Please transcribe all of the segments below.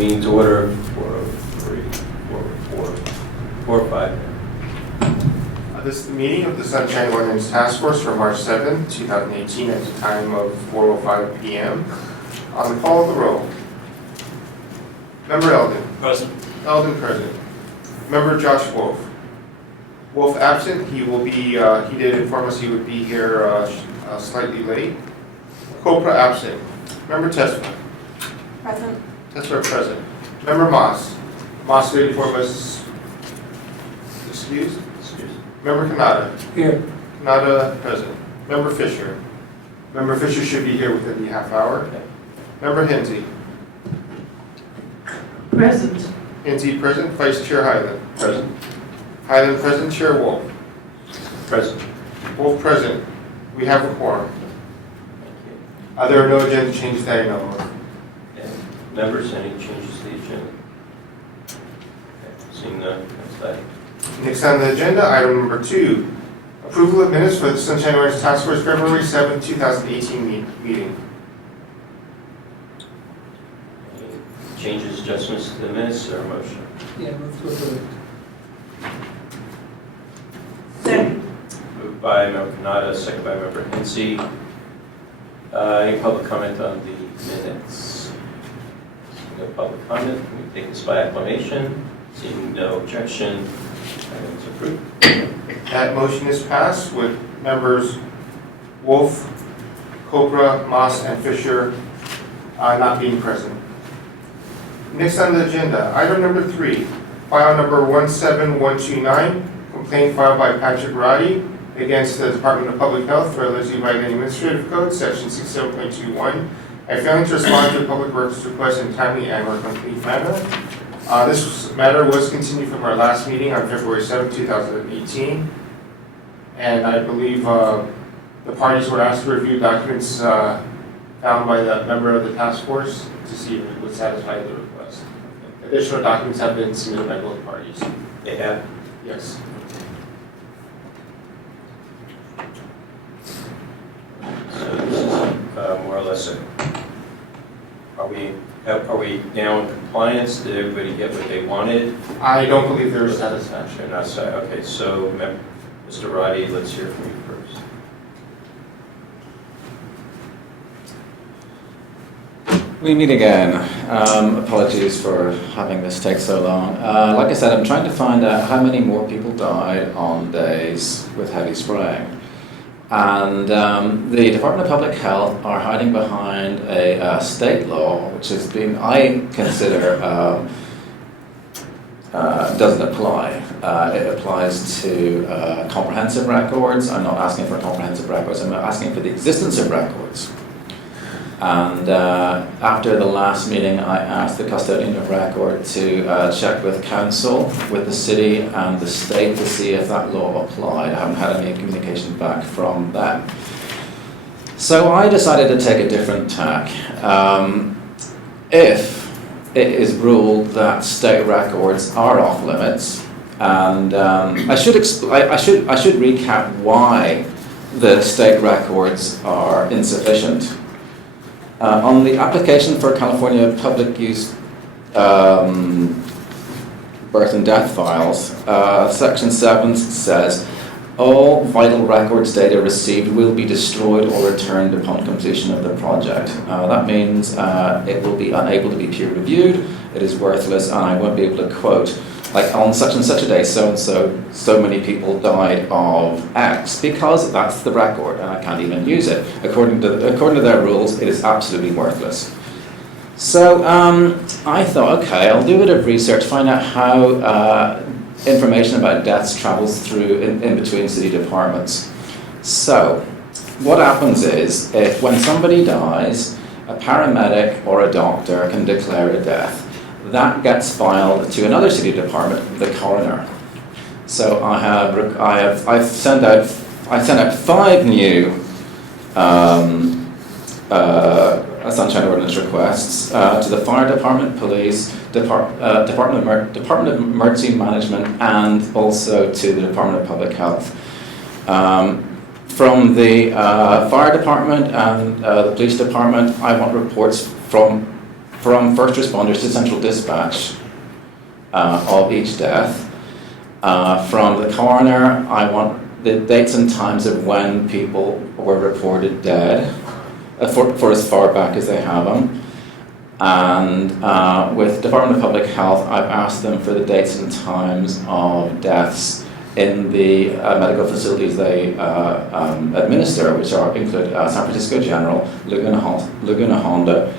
meeting to order. 4:05. This is the meeting of the Sunshine Ordinance Task Force for March 7, 2018 at the time of 4:05 p.m. On the call of the roll. Member Eldon. Present. Eldon present. Member Josh Wolf. Wolf absent. He did inform us he would be here slightly late. Copra absent. Member Tesla. Present. Tesla present. Member Moss. Moss did inform us excused. Member Kanata. Here. Kanata present. Member Fisher. Member Fisher should be here within the half hour. Okay. Member Hinsey. Present. Hinsey present. Vice Chair Highland. Present. Highland present. Chair Wolf. Present. Wolf present. We have a quorum. Thank you. There are no agenda changes that I know of. Okay. Members, any changes to the agenda? Okay. Seeing none, that's that. Next on the agenda, item number 2, approval of minutes for the Sunshine Ordinance Task Force February 7, 2018 meeting. Any changes, adjustments to the minutes or motion? Yeah, move to approve. Second. Moved by Member Kanata, second by Member Hinsey. Any public comment on the minutes? No public comment. We take this by acclamation. Seeing no objection, items approved. That motion is passed with members Wolf, Cobra, Moss, and Fisher not being present. Next on the agenda, item number 3, file number 17129, complaint filed by Patrick Roddy against the Department of Public Health for allegedly violating Administrative Code, Section 67.21, and failing to respond to Public Works request in timely and or complete manner. This matter was continued from our last meeting on February 7, 2018, and I believe the parties were asked to review documents found by the member of the task force to see if it would satisfy the request. Additional documents have been submitted by both parties. They have. Yes. So this is more or less are we now in compliance? Did everybody get what they wanted? I don't believe there is satisfaction. They're not sa- okay, so Mr. Roddy, let's hear from you first. We meet again. Apologies for having this take so long. Like I said, I'm trying to find out how many more people died on days with heavy spraying. And the Department of Public Health are hiding behind a state law, which has been, I consider, doesn't apply. It applies to comprehensive records. I'm not asking for comprehensive records, I'm asking for the existence of records. And after the last meeting, I asked the custodian of record to check with council, with the city and the state to see if that law applied. I haven't had any communication back from them. So I decided to take a different tack. If it is ruled that state records are off limits, and I should recap why the state records are insufficient. On the application for California public use birth and death files, Section 7 says, all vital records data received will be destroyed or returned upon completion of the project. That means it will be unable to be peer reviewed, it is worthless, and I won't be able to quote, like on such and such a day, so many people died of X, because that's the record and I can't even use it. According to their rules, it is absolutely worthless. So I thought, okay, I'll do a bit of research, find out how information about deaths travels through in between city departments. So what happens is, if when somebody dies, a paramedic or a doctor can declare a death. That gets filed to another city department, the coroner. So I've sent out 5 new Sunshine Ordinance requests to the fire department, police, Department of Emergency Management, and also to the Department of Public Health. From the fire department and the police department, I want reports from from first responders to central dispatch of each death. From the coroner, I want the dates and times of when people were reported dead, for as far back as they have them. And with Department of Public Health, I've asked them for the dates and times of deaths in the medical facilities they administer, which include San Francisco General, Laguna Honda,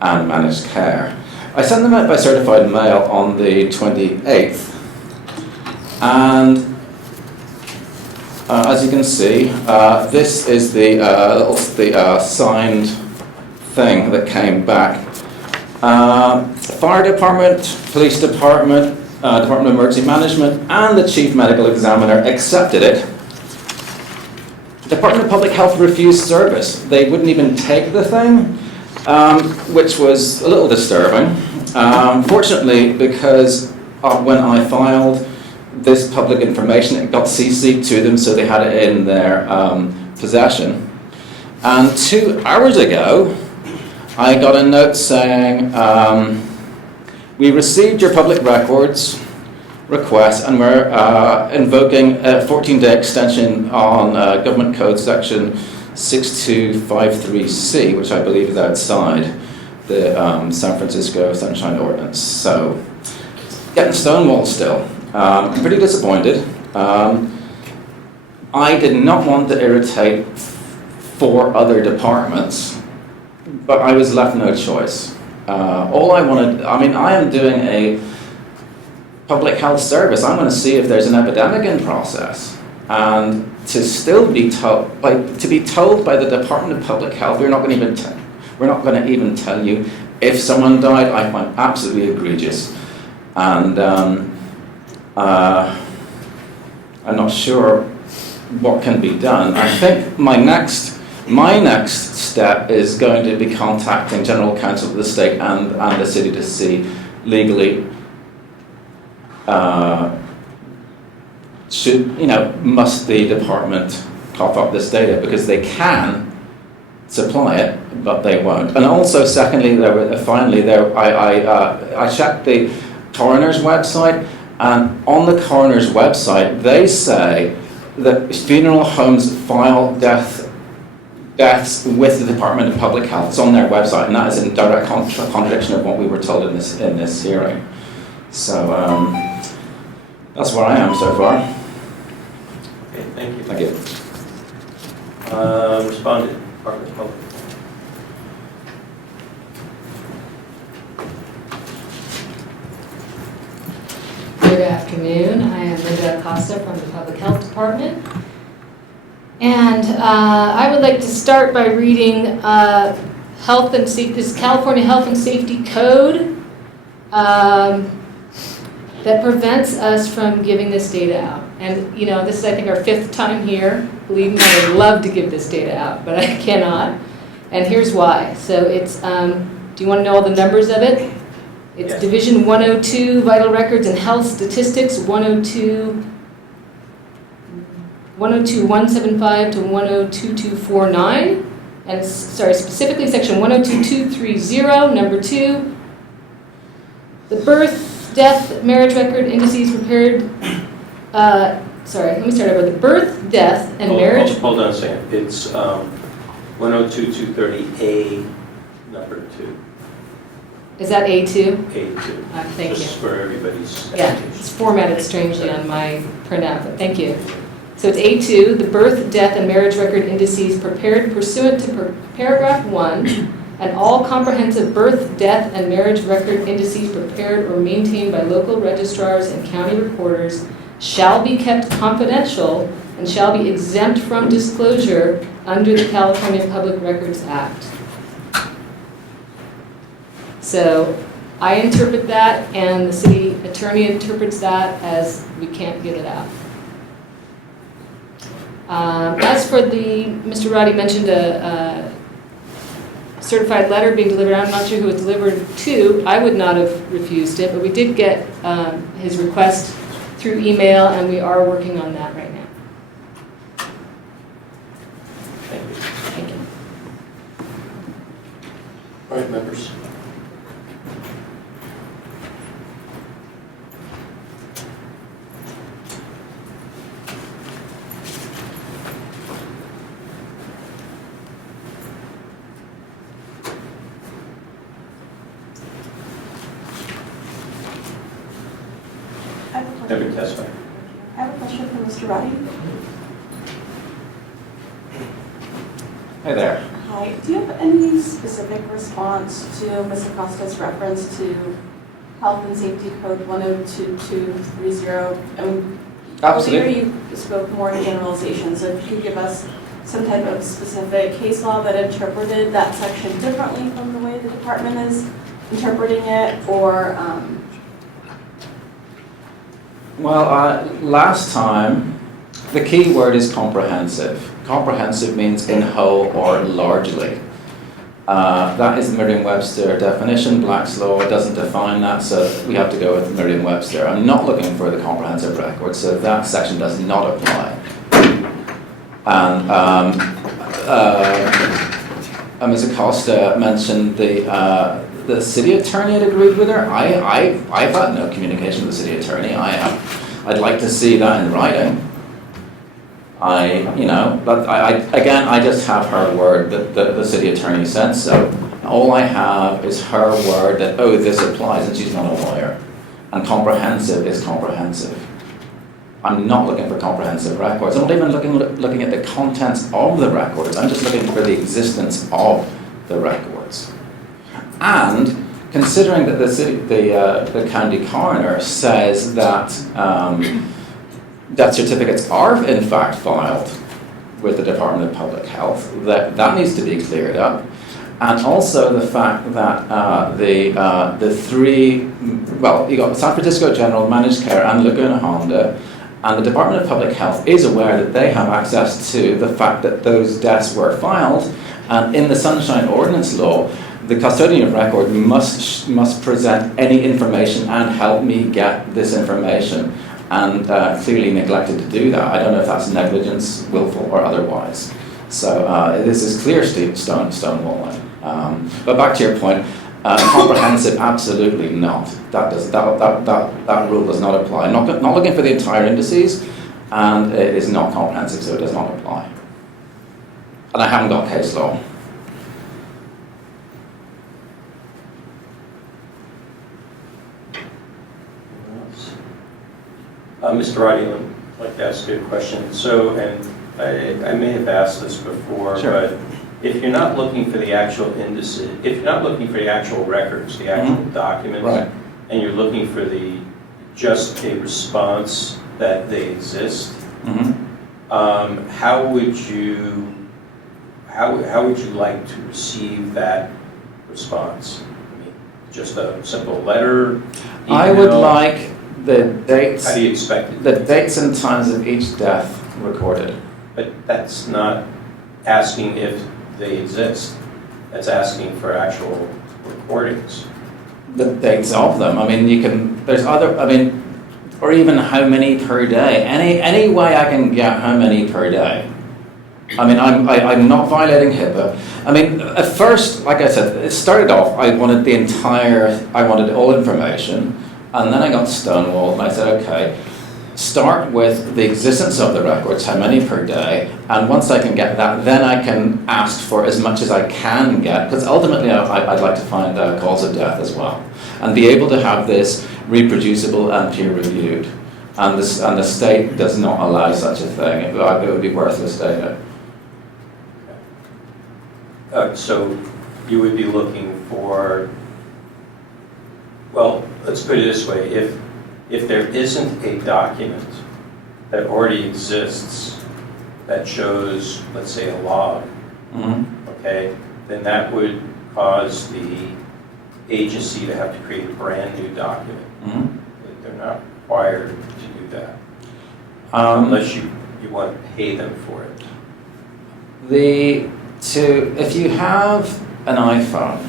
and Managed Care. I sent them out by certified mail on the 28th. And as you can see, this is the signed thing that came back. Fire Department, Police Department, Department of Emergency Management, and the Chief Medical Examiner accepted it. Department of Public Health refused service. They wouldn't even take the thing, which was a little disturbing. Fortunately, because when I filed this public information, it got CC'd to them, so they had it in their possession. And 2 hours ago, I got a note saying, we received your public records request and we're invoking a 14-day extension on Government Code Section 6253C, which I believe is outside the San Francisco Sunshine Ordinance. So, getting stonewalled still. I'm pretty disappointed. I did not want to irritate 4 other departments, but I was left no choice. All I wanted, I am doing a public health service. I'm going to see if there's an epidemic in process. And to still be told by the Department of Public Health, we're not going to even tell you if someone died, I find absolutely egregious. And I'm not sure what can be done. I think my next step is going to be contacting General Counsel of the state and the city to see legally must the department cough up this data, because they can supply it, but they won't. And also, secondly, I checked the coroner's website, and on the coroner's website, they say that funeral homes file deaths with the Department of Public Health. It's on their website, and that is in direct contradiction of what we were told in this hearing. So that's where I am so far. Okay, thank you. Thank you. Respondent, Department of Public. Good afternoon. I am Linda Acosta from the Public Health Department. And I would like to start by reading this California Health and Safety Code that prevents us from giving this data out. And this is, I think, our 5th time here. Believe me, I would love to give this data out, but I cannot. And here's why. So it's, do you want to know all the numbers of it? It's Yes. Division 102, Vital Records and Health Statistics, 102.175 to 102.2249. And specifically section 102.230, number 2. The birth, death, marriage record indices prepared, let me start over. The birth, death, and marriage. Hold on a second. It's 102.230A, number 2. Is that A2? A2. Thank you. Just for everybody's Yeah, education. it's formatted strangely on my printout, but thank you. So it's A2, the birth, death, and marriage record indices prepared pursuant to paragraph 1, and all comprehensive birth, death, and marriage record indices prepared or maintained by local registrars and county recorders shall be kept confidential and shall be exempt from disclosure under the California Public Records Act. So I interpret that, and the city attorney interprets that as we can't give it out. As for Mr. Roddy mentioned a certified letter being delivered. I'm not sure who it was delivered to. I would not have refused it, but we did get his request through email, and we are working on that right now. Thank you. Thank you. All right, members. Member Tesfaye. I have a question for Mr. Roddy. Hey there. Hi, do you have any specific response to Ms. Acosta's reference to Health and Safety Code 102230? I mean, Absolutely. earlier you spoke more in generalization, so if you could give us some type of specific case law that interpreted that section differently from the way the department is interpreting it, or Well, last time, the key word is comprehensive. Comprehensive means in whole or largely. That is the Merriam-Webster definition. Black's Law doesn't define that, so we have to go with Merriam-Webster. I'm not looking for the comprehensive record, so that section does not apply. And Ms. Acosta mentioned the city attorney had agreed with her. I've had no communication with the city attorney. I'd like to see that in writing. But I just have her word that the city attorney said so. All I have is her word that, oh, this applies, and she's not a lawyer. And comprehensive is comprehensive. I'm not looking for comprehensive records. I'm not even looking at the contents of the records. I'm just looking for the existence of the records. And considering that the county coroner says that death certificates are in fact filed with the Department of Public Health, that needs to be cleared up. And also the fact that the three, well, you got San Francisco General, Managed Care, and Laguna Honda, and the Department of Public Health is aware that they have access to the fact that those deaths were filed. And in the Sunshine Ordinance Law, the custodian of record must present any information and help me get this information. And clearly neglected to do that. I don't know if that's negligence, willful, or otherwise. So this is clear stonewalling. But back to your point, comprehensive, absolutely not. That rule does not apply. Not looking for the entire indices, and it is not comprehensive, so it does not apply. And I haven't got case law. Mr. Roddy, I'd like to ask you a question. So, and I may have asked this before, Sure. but if you're not looking for the actual indices, if you're not looking for the actual records, the actual documents, Right. and you're looking for just a response that they exist, how would you like to receive that response? I mean, just a simple letter? I would email? like the dates. How do you expect it? The dates and times of each death recorded. But that's not asking if they exist. That's asking for actual recordings. The dates of them. I mean, or even how many per day. Any way I can get how many per day. I mean, I'm not violating HIPAA. I mean, at first, like I said, it started off, I wanted all information, and then I got stonewalled, and I said, okay, start with the existence of the records, how many per day, and once I can get that, then I can ask for as much as I can get, because ultimately I'd like to find cause of death as well, and be able to have this reproducible and peer-reviewed. And the state does not allow such a thing. It would be worthless data. So you would be looking for, well, let's put it this way, if there isn't a document that already exists that shows, let's say, a log, okay, then that would cause the agency to have to create a brand new document. They're not required to do that, unless you want to pay them for it. If you have an iPhone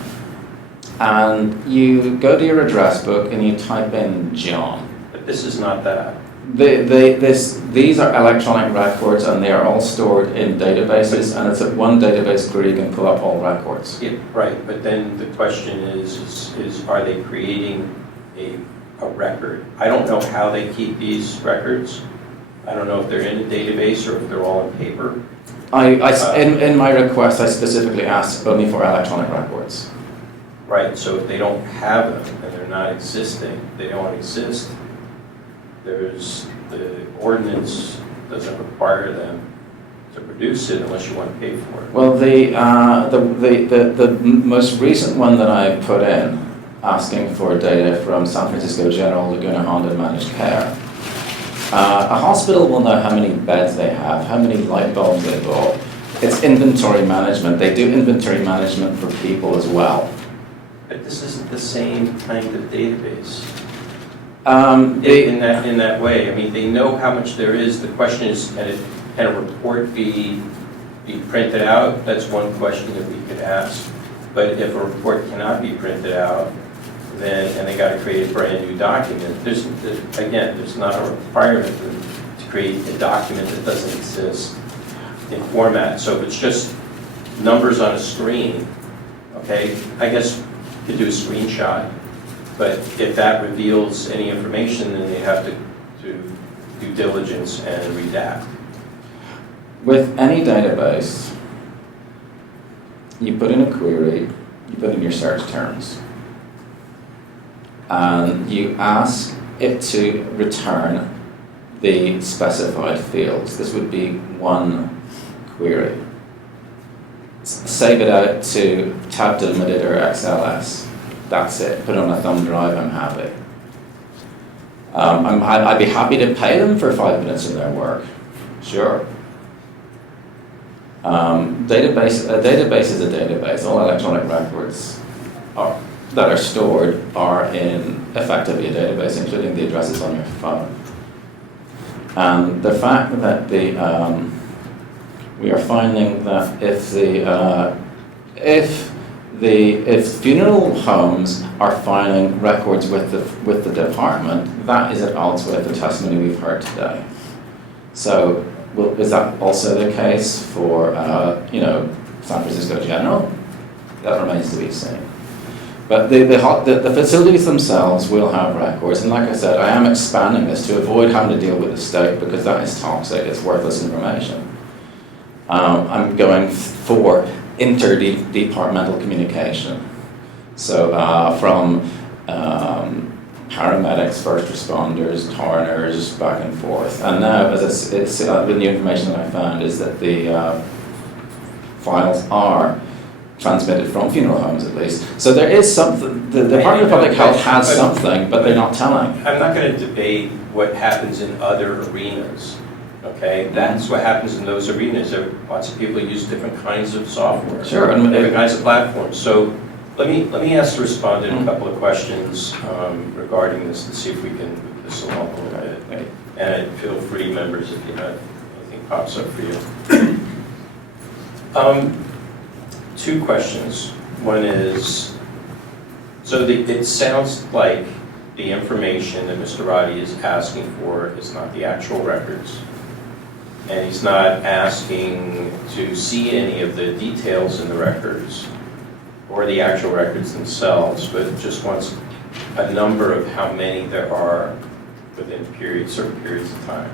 and you go to your address book and you type in John. But this is not that. These are electronic records and they are all stored in databases, and it's at one database where you can pull up all records. Yeah, right, but then the question is are they creating a record? I don't know how they keep these records. I don't know if they're in a database or if they're all in paper. In my request, I specifically asked only for electronic records. Right, so if they don't have them and they're not existing, they don't exist, the ordinance doesn't require them to produce it unless you want to pay for it. Well, the most recent one that I put in, asking for data from San Francisco General Laguna Honda Managed Care. A hospital will know how many beds they have, how many light bulbs they bought. It's inventory management. They do inventory management for people as well. But this isn't the same kind of database. They, In that way, I mean, they know how much there is. The question is, can a report be printed out? That's one question that we could ask. But if a report cannot be printed out, then, and they got to create a brand new document, there's not a requirement to create a document that doesn't exist in format. So if it's just numbers on a screen, okay, I guess you could do a screenshot. But if that reveals any information, then they have to do due diligence and redact. with any database, you put in a query, you put in your search terms, and you ask it to return the specified fields. This would be one query. Save it out to tab delimited or XLS. That's it. Put it on a thumb drive, I'm happy. I'd be happy to pay them for 5 minutes of their work. Sure. A database is a database. All electronic records that are stored are in effectively a database, including the addresses on your phone. And the fact that we are finding that if funeral homes are filing records with the department, that is at odds with the testimony we've heard today. So, is that also the case for San Francisco General? That remains to be seen. But the facilities themselves will have records, and like I said, I am expanding this to avoid having to deal with the state because that is toxic, it's worthless information. I'm going for interdepartmental communication. So from paramedics, first responders, coroners, back and forth. And now, as it's the new information that I found is that the files are transmitted from funeral homes at least. So there is something, the Department of Public Health has something, but they're not telling. I'm not going to debate what happens in other arenas, okay? That's what happens in those arenas. Lots of people use different kinds of software. Sure. Different kinds of platforms. So let me ask the respondent a couple of questions regarding this and see if we can move this along a little bit. And feel free, members, if you have anything pops up for you. Two questions. One is, so it sounds like the information that Mr. Roddy is asking for is not the actual records. And he's not asking to see any of the details in the records or the actual records themselves, but just wants a number of how many there are within certain periods of time.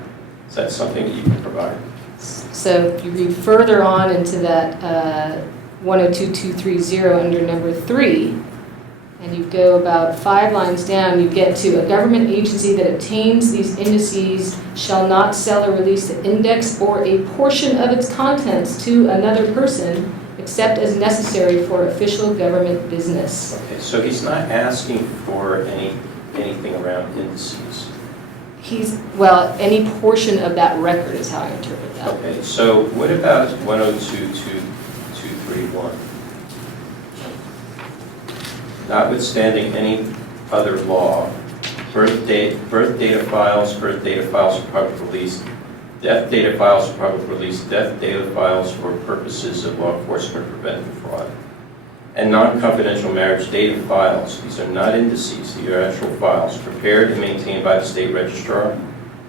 Is that something that you can provide? So you read further on into that 102230 under number 3, and you go about 5 lines down, you get to a government agency that obtains these indices shall not sell or release the index or a portion of its contents to another person except as necessary for official government business. Okay, so he's not asking for anything around indices. Any portion of that record is how I interpret that. Okay, so what about 102231? Notwithstanding any other law, birth data files for public release, death data files for public release, death data files for purposes of law enforcement preventing fraud, and non-confidential marriage data files. These are not indices, these are actual files prepared and maintained by the state registrar.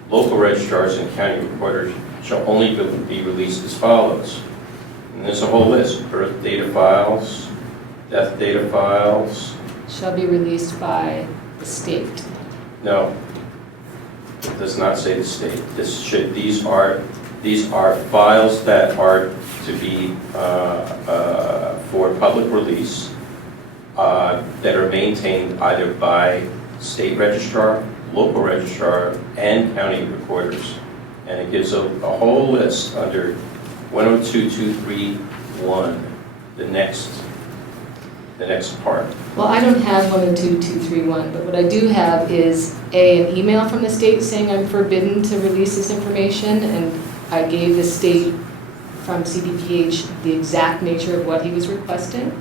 Local registrars and county recorders shall only be released as follows. And there's a whole list: birth data files, death data files. Shall be released by the state. No, it does not say the state. These are files that are to be for public release that are maintained either by state registrar local registrar, and county recorders. And it gives a whole list under 102.231, the next part. Well, I don't have 102.231, but what I do have is an email from the state saying I'm forbidden to release this information, and I gave the state from CDPH the exact nature of what he was requesting.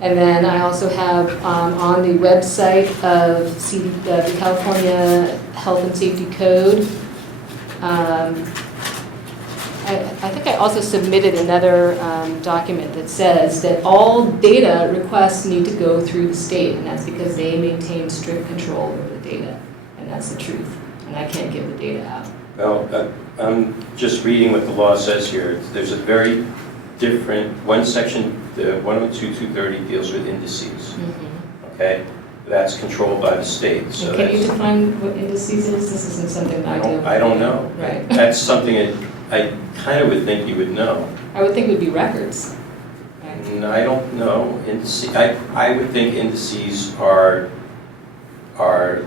And then I also have on the website of the California Health and Safety Code, I think I also submitted another document that says that all data requests need to go through the state, and that's because they maintain strict control over the data, and that's the truth, and I can't give the data out. Well, I'm just reading what the law says here. There's a very different, one section, the 102.230 deals with indices, okay? That's controlled by the state. So And can you define what indices is? This isn't something I do. I don't know. Right. That's something that I kind of would think you would know. I would think it would be records. Right? And I don't know. I would think indices are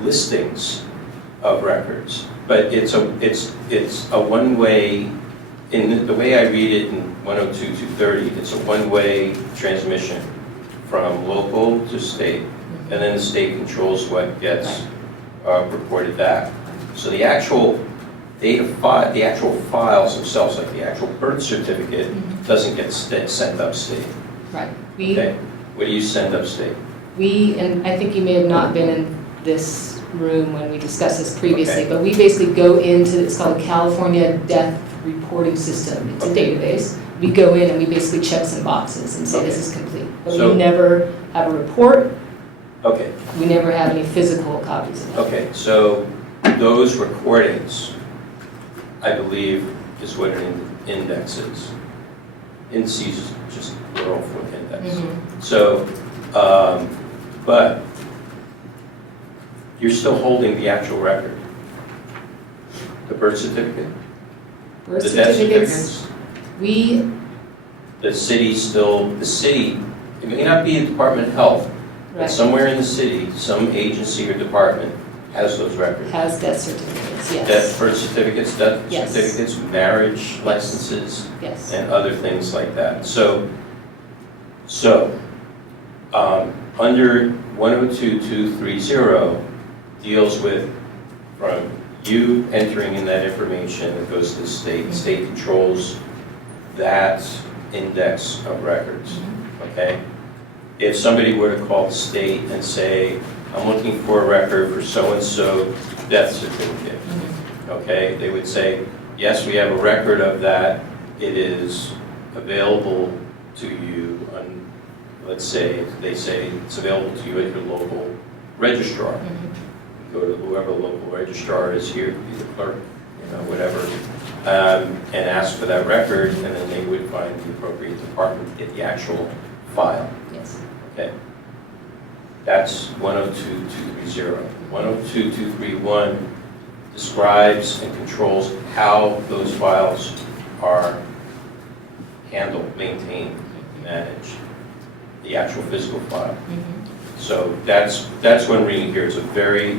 listings of records, but it's a one-way. In the way I read it in 102.230, it's a one-way transmission from local to state, and then the state controls what gets reported back. So the actual the actual files themselves, like the actual birth certificate, doesn't get sent upstate. Right. Okay. What do you send upstate? And I think you may have not been in this room when we discussed this previously, Okay. but we basically go into, it's called the California Death Reporting System. It's a database. We go in and we basically check some boxes and say this is complete. But So- we never have a report. Okay. We never have any physical copies of it. Okay. So those recordings, I believe, is what an index is. Indices is just plural for index. So, but you're still holding the actual record. The birth certificate, Birth the death certificates, certificates, the city, it may not be the Department of Health, but right, somewhere in the city, some agency or department has those records. has death certificates, yes. Death, birth certificates, death Yes. certificates, marriage licenses, Yes. and other things like that. So, under 102.230 deals with from you entering in that information that goes to the state. The state controls that index of records, okay? If somebody were to call the state and say, I'm looking for a record for so-and-so death certificate, okay? They would say, yes, we have a record of that. It is available to you on, let's say, they say it's available to you at your local registrar. Go to whoever the local registrar is here, be the clerk, whatever, and ask for that record, and then they would find the appropriate department to get the actual file. Yes. Okay. That's 102.230. 102.231 describes and controls how those files are handled, maintained, managed, the actual physical file. So that's one reading here. It's a very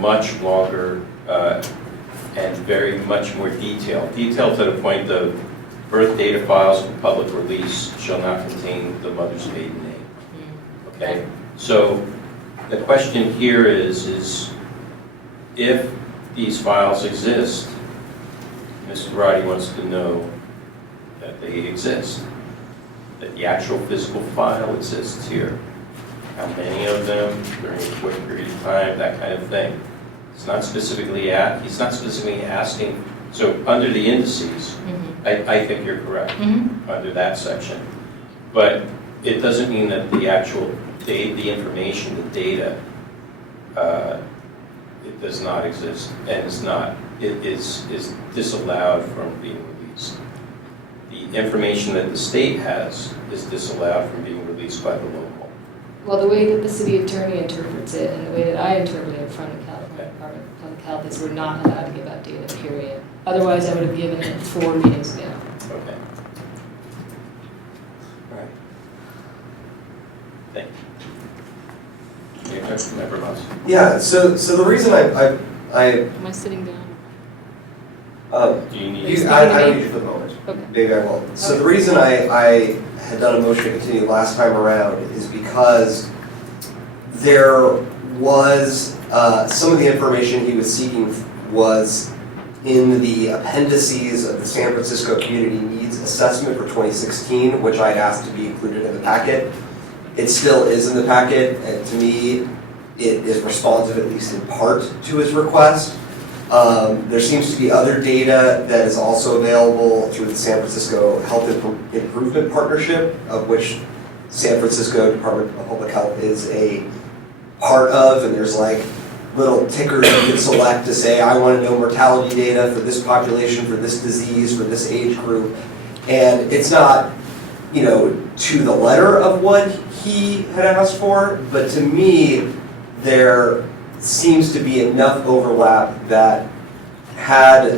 much longer and very much more detailed to the point of birth data files for public release shall not contain the mother's maiden name. Okay, so the question here is if these files exist, Mrs. Roddy wants to know that they exist, that the actual physical file exists here. How many of them, during what period of time, that kind of thing. He's not specifically asking, so under the indices, I think you're correct, under that section. But it doesn't mean that the actual the information, the data, it does not exist, and it is disallowed from being released. The information that the state has is disallowed from being released by the local. Well, the way that the city attorney interprets it and the way that I interpret it from the California Department of Public Health is we're not allowed to give out data, period. Otherwise, I would have given it 4 meetings ago. Okay. All right. Thank you. Member Moss. Yeah, so the reason I Am I sitting down? Do you need? You- I don't need you for the moment. Okay. Maybe I won't. So the reason I had done a motion to continue last time around is because there was, some of the information he was seeking was in the appendices of the San Francisco Community Needs Assessment for 2016, which I'd asked to be included in the packet. It still is in the packet, and to me, it is responsive at least in part to his request. There seems to be other data that is also available through the San Francisco Health Improvement Partnership, of which San Francisco Department of Public Health is a part of, and there's like little tickers you can select to say, I want to know mortality data for this population, for this disease, for this age group. And it's not, to the letter of what he had asked for, but to me, there seems to be enough overlap that had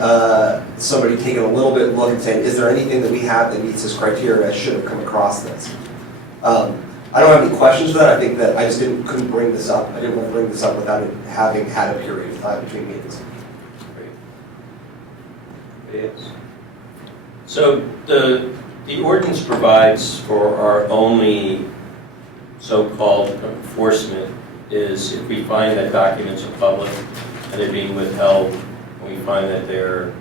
somebody taken a little bit look and saying, is there anything that we have that meets this criteria? I should have come across this. I don't have any questions for that. I think that I just couldn't bring this up. I didn't want to bring this up without it having had a period of time between meetings. Great. Yes. So the ordinance provides for our only so-called enforcement is if we find that documents are public and they're being withheld, and we find that they're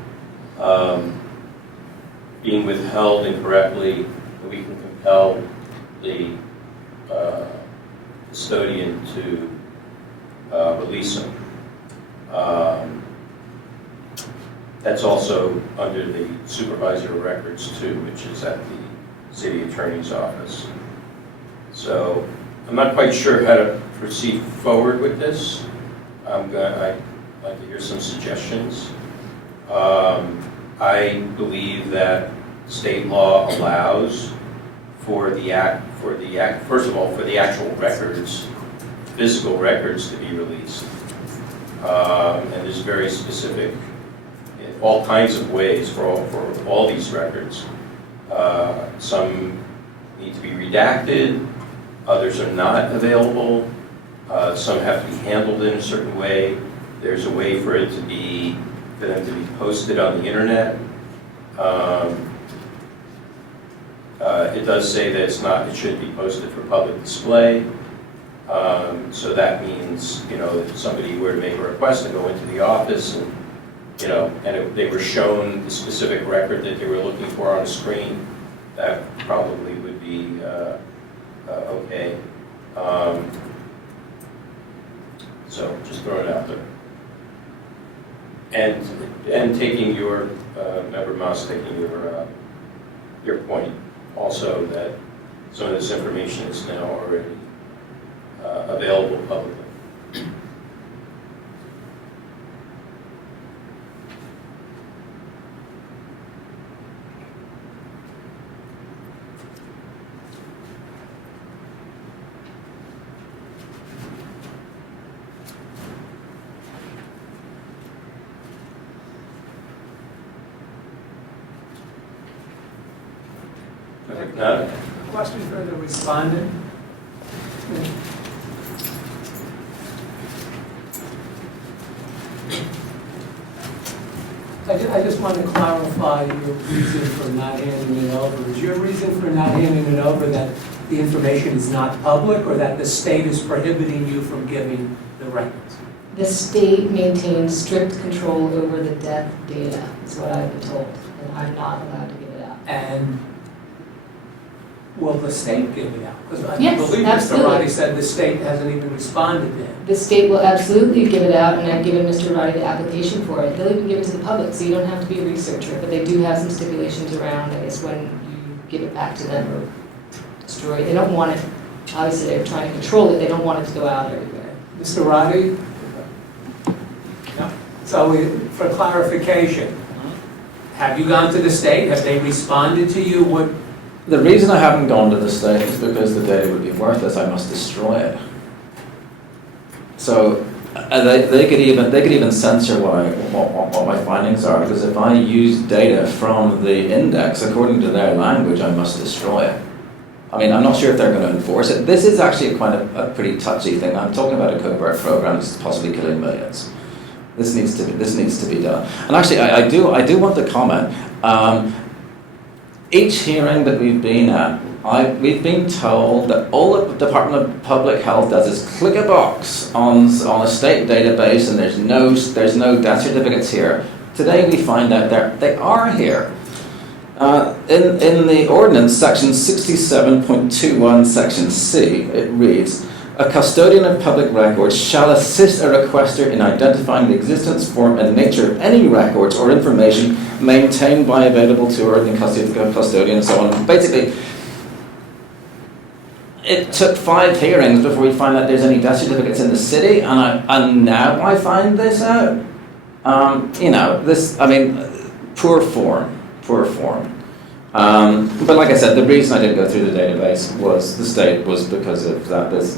being withheld incorrectly, we can compel the custodian to release them. That's also under the supervisor of records too, which is at the city attorney's office. So I'm not quite sure how to proceed forward with this. I'd like to hear some suggestions. I believe that state law allows for the first of all, for the actual records, physical records to be released. And there's very specific, in all kinds of ways for all these records. Some need to be redacted, others are not available. Some have to be handled in a certain way. There's a way for them to be posted on the internet. It does say that it should be posted for public display. So that means, if somebody were to make a request to go into the office and, and if they were shown the specific record that they were looking for on a screen, that probably would be okay. So just throwing it out there. And taking your, Member Moss, taking your point also that some of this information is now already available publicly. No? Question for the respondent. I just want to clarify your reason for not handing it over. Is your reason for not handing it over that the information is not public, or that the state is prohibiting you from giving the records? The state maintains strict control over the death data, is what I've been told, and I'm not allowed to give it out. And will the state give it out? Because I Yes, believe Mr. absolutely. Roddy said the state hasn't even responded yet. The state will absolutely give it out, and I've given Mr. Roddy the application for it. They'll even give it to the public, so you don't have to be a researcher, but they do have some stipulations around, I guess, when you give it back to them or destroy it. They don't want it, obviously they're trying to control it, they don't want it to go out everywhere. Mr. Roddy? No. So for clarification, have you gone to the state? Have they responded to you? What? The reason I haven't gone to the state is because the data would be worthless. I must destroy it. So they could even censor what my findings are, because if I use data from the index according to their language, I must destroy it. I mean, I'm not sure if they're going to enforce it. This is actually quite a pretty touchy thing. I'm talking about a covert program that's possibly killing millions. This needs to be done. And actually, I do want to comment. Each hearing that we've been at, we've been told that all the Department of Public Health does is click a box on a state database, and there's no death certificates here. Today we find out they are here. In the ordinance, section 67.21, section C, it reads, "A custodian of public records shall assist a requester in identifying the existence, form, and nature of any records or information maintained by available to or in custody of the custodian," and so on. Basically, it took 5 hearings before we find out there's any death certificates in the city, and now I find this out. Poor form. But like I said, the reason I didn't go through the database was because of that. There's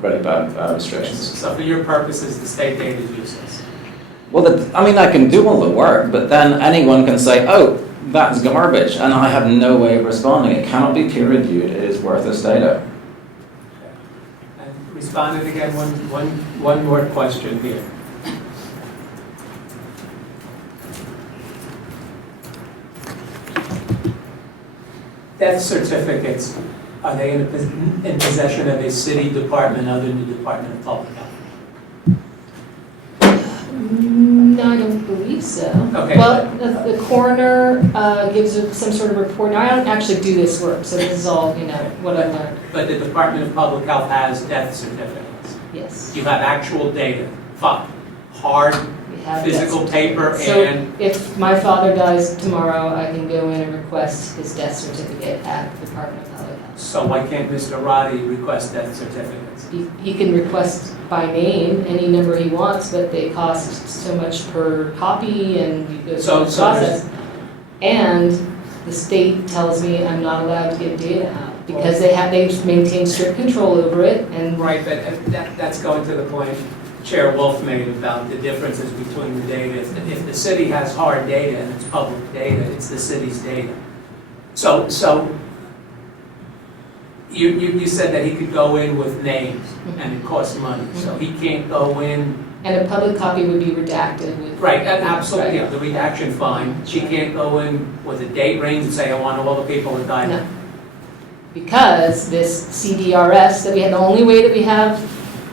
really bad restrictions. So for your purposes, the state data is useless. Well, I can do all the work, but then anyone can say, "Oh, that's garbage," and I have no way of responding. It cannot be peer reviewed. It is worthless data. And responded again, one more question here. Death certificates, are they in possession of a city department other than the Department of Public Health? No, I don't believe so. Okay. Well, the coroner gives some sort of report. Now, I don't actually do this work, so this is all, what I learned. But the Department of Public Health has death certificates. Yes. You have actual data, hard, We have physical death paper, So and if my father dies tomorrow, I can go in and request his death certificate at the Department of Public Health. so why can't Mr. Roddy request death certificates? He can request by name any number he wants, but they cost so much per copy, and you go through the process. And the state tells me I'm not allowed to get data out because they maintain strict control over it. And Right, but that's going to the point Chair Wolf made about the differences between the data. If the city has hard data and it's public data, it's the city's data. So you said that he could go in with names and it costs money, so he can't go in. And a public copy would be redacted with. Right, absolutely, yeah, the redaction fine. She can't go in with a date range and say, I want all the people that died. No. Because this CDRS, that we have, the only way that we have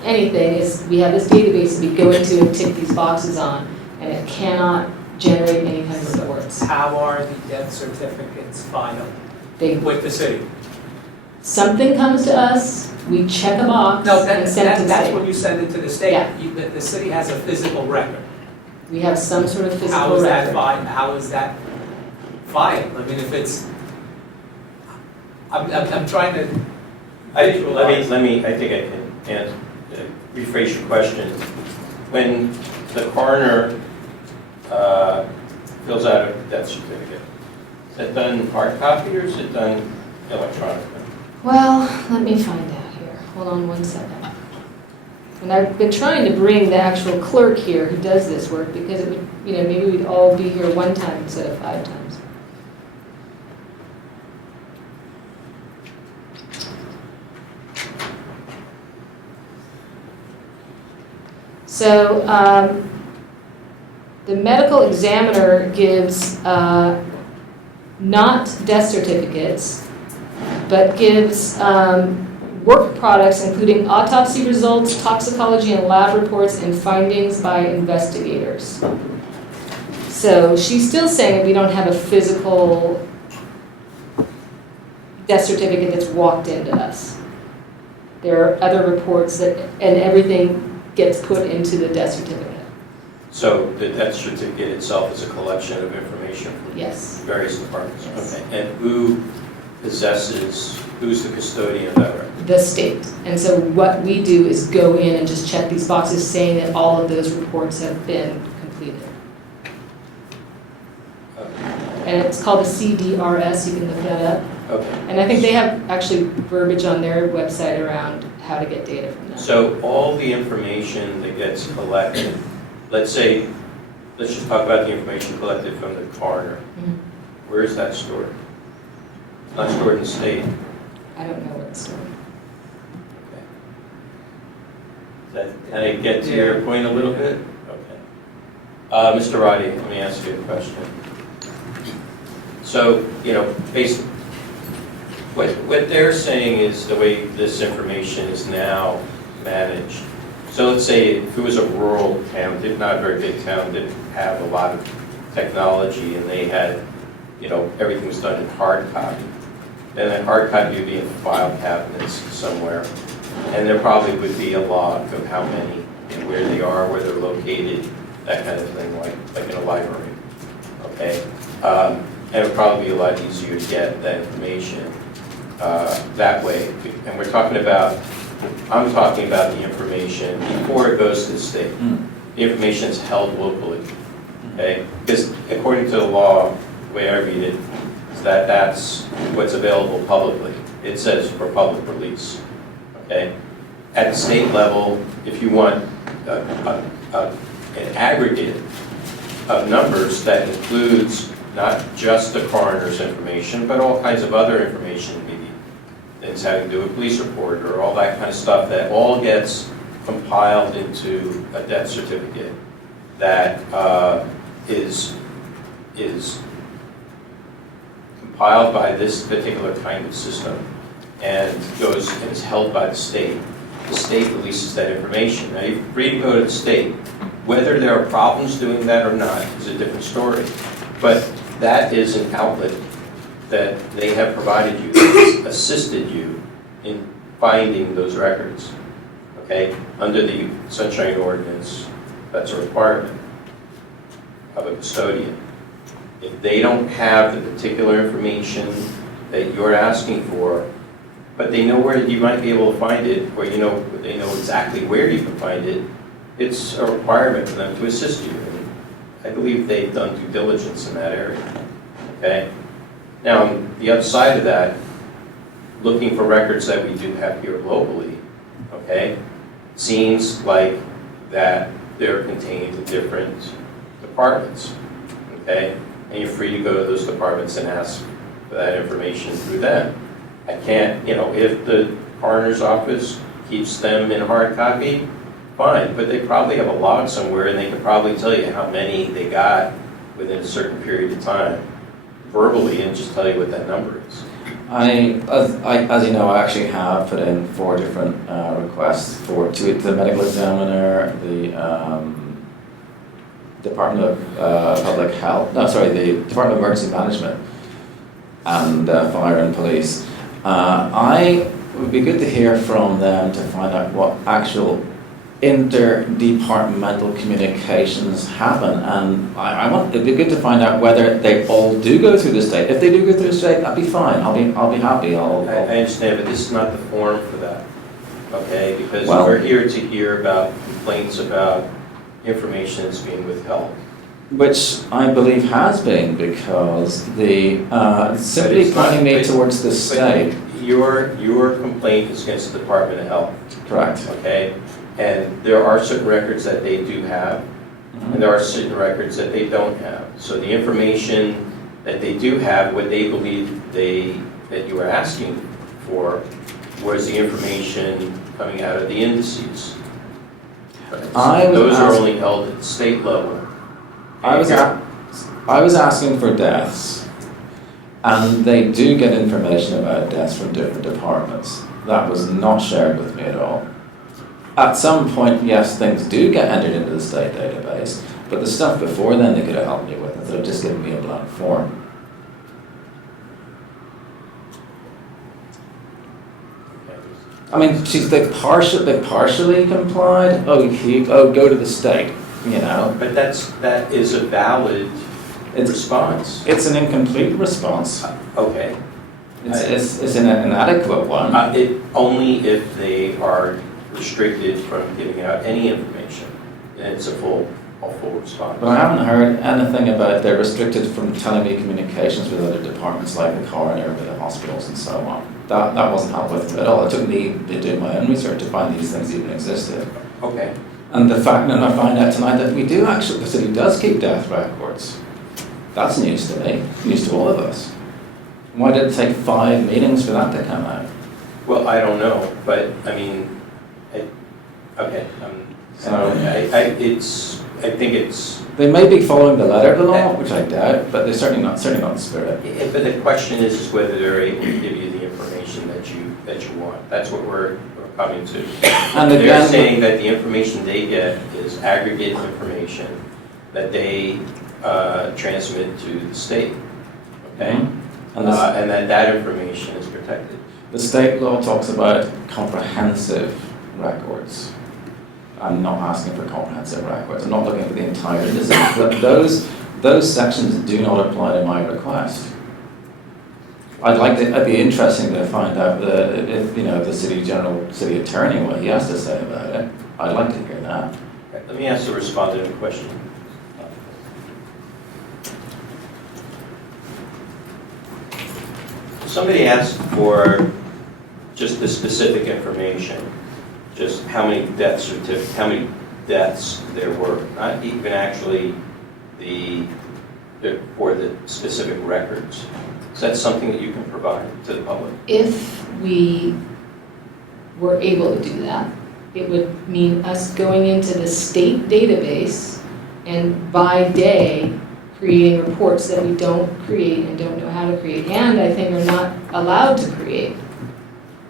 anything is we have this database that we go into and tick these boxes on, and it cannot generate any kind of reports. How are the death certificates filed with the city? Something comes to us, we check a box No, and send it to the that's state. when you send it to the state. Yeah. The city has a physical record. We have some sort of How physical is that record. how is that filed? I mean, if it's, I'm trying to visualize. I think I can rephrase your question. When the coroner fills out a death certificate, is that done hard copy or is it done electronically? Well, let me find out here. Hold on one second. And I've been trying to bring the actual clerk here who does this work because it would, maybe we'd all be here one time instead of 5 times. So the medical examiner gives not death certificates, but gives work products including autopsy results, toxicology and lab reports, and findings by investigators. So she's still saying that we don't have a physical death certificate that's walked into us. There are other reports and everything gets put into the death certificate. So the death certificate itself is a collection of information from Yes. various departments? Yes. Okay, and who's the custodian of that record? The state. And so what we do is go in and just check these boxes saying that all of those reports have been completed. And it's called the CDRS, you can look that up. Okay. And I think they have actually verbiage on their website around how to get data from them. So all the information that gets collected, let's just talk about the information collected from the coroner. Mhm. Where is that stored? It's not stored in the state. I don't know where it's stored. Can I get to your point a little bit? Okay. Mr. Roddy, let me ask you a question. So, what they're saying is the way this information is now managed. So let's say if it was a rural town, not a very big town, didn't have a lot of technology, and they had, everything was done in hard copy. Then that hard copy would be in file cabinets somewhere, and there probably would be a log of how many and where they are, where they're located, that kind of thing, like in a library. Okay, and it would probably be a lot easier to get that information that way. And I'm talking about the information before it goes to the state. The information is held locally. Okay, because according to the law, the way I read it, is that that's what's available publicly. It says for public release. Okay, at the state level, if you want an aggregate of numbers that includes not just the coroner's information, but all kinds of other information, maybe things having to do with police report or all that kind of stuff, that all gets compiled into a death certificate that is compiled by this particular kind of system and goes and is held by the state. The state releases that information. Now, you're free to go to the state. Whether there are problems doing that or not is a different story. But that is an outlet that they have provided you, that has assisted you in finding those records. Okay? Under the Sunshine Ordinance, that's a requirement of a custodian. If they don't have the particular information that you're asking for, but they know where you might be able to find it, or they know exactly where you can find it, it's a requirement for them to assist you. And I believe they've done due diligence in that area. Okay? Now, on the other side of that, looking for records that we do have here locally, okay, seems like that they're contained in different departments, okay? And you're free to go to those departments and ask for that information through them. I can't, if the coroner's office keeps them in hard copy, fine, but they probably have a log somewhere and they can probably tell you how many they got within a certain period of time, verbally, and just tell you what that number is. As you know, I actually have put in 4 different requests to the medical examiner, the Department of Public Health, the Department of Emergency Management, and Fire and Police. It would be good to hear from them to find out what actual interdepartmental communications happen, and it'd be good to find out whether they all do go through the state. If they do go through the state, that'd be fine. I'll be happy. I understand, but this is not the forum for that. Okay, because Well, we're here to hear about complaints about information that's being withheld. which I believe has been, because the simply it's not- pointing me but- towards the state. Your complaint is against the Department of Health, Correct. okay? And there are certain records that they do have, and there are certain records that they don't have. So the information that they do have, what they believe that you were asking for, was the information coming out of the indices. Those are only held at the state level. I was asking for deaths, and they do get information about deaths from different departments. That was not shared with me at all. At some point, yes, things do get entered into the state database, but the stuff before then they could have helped me with instead of just giving me a blank form. I mean, they partially complied. Go to the state, But that is a valid response. It's an incomplete response. Okay. It's an inadequate one. Only if they are restricted from giving out any information, and it's a full response. But I haven't heard anything about they're restricted from telecommunications with other departments like the coroner, with the hospitals and so on. That wasn't helped with at all. It took me doing my own research to find these things even existed. Okay. And the fact that I find out tonight that the city does keep death records. That's news to me, news to all of us. Why did it take 5 meetings for that to come out? Well, I don't know, but I mean, okay. So- I think it's, They may be following the letter of the law, which I doubt, but they're certainly not the spirit. but the question is whether they're able to give you the information that you want. That's what we're coming to. And They're again, saying that the information they get is aggregate information that they transmit to the state, okay? and this, And that information is protected. the state law talks about comprehensive records. I'm not asking for comprehensive records. I'm not looking for the entire disease. But those sections do not apply to my request. It'd be interesting to find out if the city attorney, what he has to say about it. I'd like to hear that. Let me ask the respondent a question. Somebody asked for just the specific information, just how many deaths there were, not even actually for the specific records. Is that something that you can provide to the public? If we were able to do that, it would mean us going into the state database and by day creating reports that we don't create and don't know how to create, and I think are not allowed to create.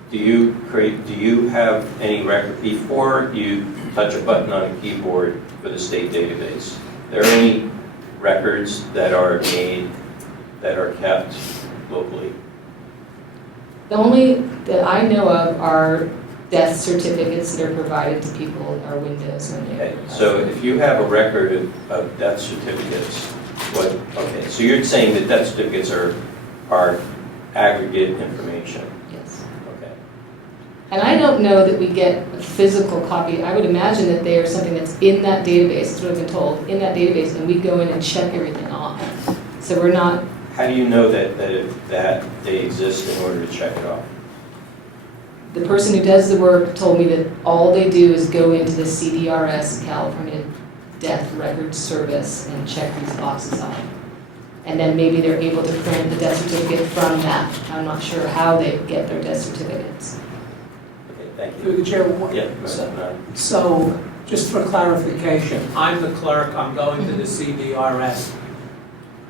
Do you have any record before you touch a button on a keyboard for the state database? There are any records that are made, that are kept locally? The only that I know of are death certificates that are provided to people at our windows when they. Okay, so if you have a record of death certificates, so you're saying that death certificates are aggregate information? Yes. Okay. And I don't know that we get a physical copy. I would imagine that they are something that's in that database, that's what I've been told, in that database, and we go in and check everything off. So we're not. How do you know that they exist in order to check it off? The person who does the work told me that all they do is go into the CDRS, California Death Records Service, and check these boxes off. And then maybe they're able to print the death certificate from that. I'm not sure how they get their death certificates. Okay, thank you. Through the chair, Yeah, go ahead. so just for clarification, I'm the clerk, I'm going to the CDRS.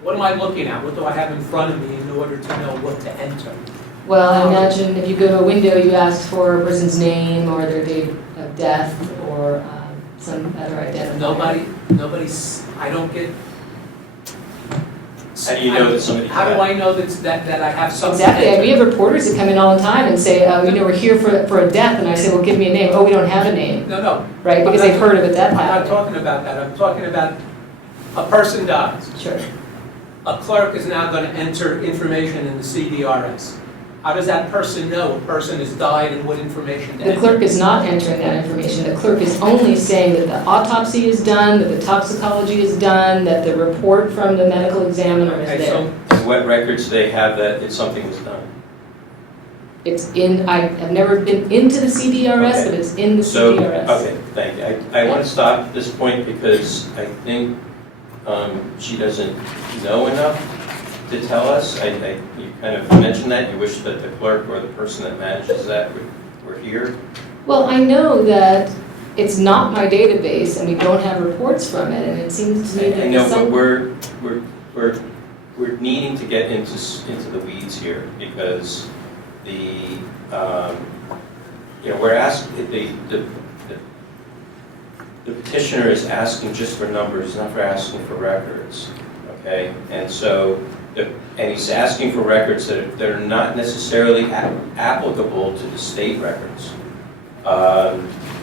What am I looking at? What do I have in front of me in order to know what to enter? Well, I imagine if you go to a window, you ask for a person's name or their date of death or some other identifier. Nobody's, I don't get. How do you know that somebody? How do I know that I have something? Exactly. We have reporters that come in all the time and say, we're here for a death, and I say, well, give me a name. Oh, we don't have a name. No. Right, because they've heard of a death I'm not happening. talking about that. I'm talking about a person dies. Sure. A clerk is now going to enter information in the CDRS. How does that person know a person has died and what information to The enter? clerk is not entering that information. The clerk is only saying that the autopsy is done, that the toxicology is done, that the report from the medical examiner is Okay, there. so And what records do they have that something was done? It's in, I have never been into the CDRS, Okay. but it's in the So, CDRS. okay, thank you. I want to stop at this point because I think she doesn't know enough to tell us. You kind of mentioned that. You wish that the clerk or the person that manages that were here. Well, I know that it's not my database and we don't have reports from it, and it seems to me that I know, some. but we're needing to get into the weeds here because we're asking the petitioner is asking just for numbers, not for asking for records. Okay, and so and he's asking for records that are not necessarily applicable to the state records.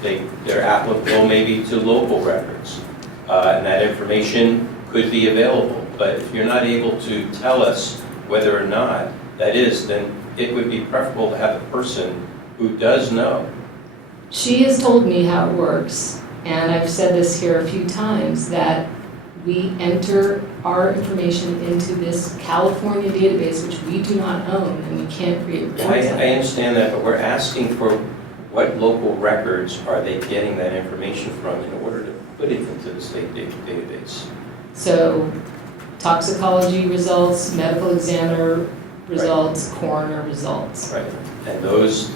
They're applicable maybe to local records, and that information could be available. But if you're not able to tell us whether or not that is, then it would be preferable to have a person who does know. She has told me how it works, and I've said this here a few times, that we enter our information into this California database, which we do not own, and we can't create reports I on it. understand that, but we're asking for what local records are they getting that information from in order to put it into the state database? So toxicology results, medical examiner results, coroner results. Right, and those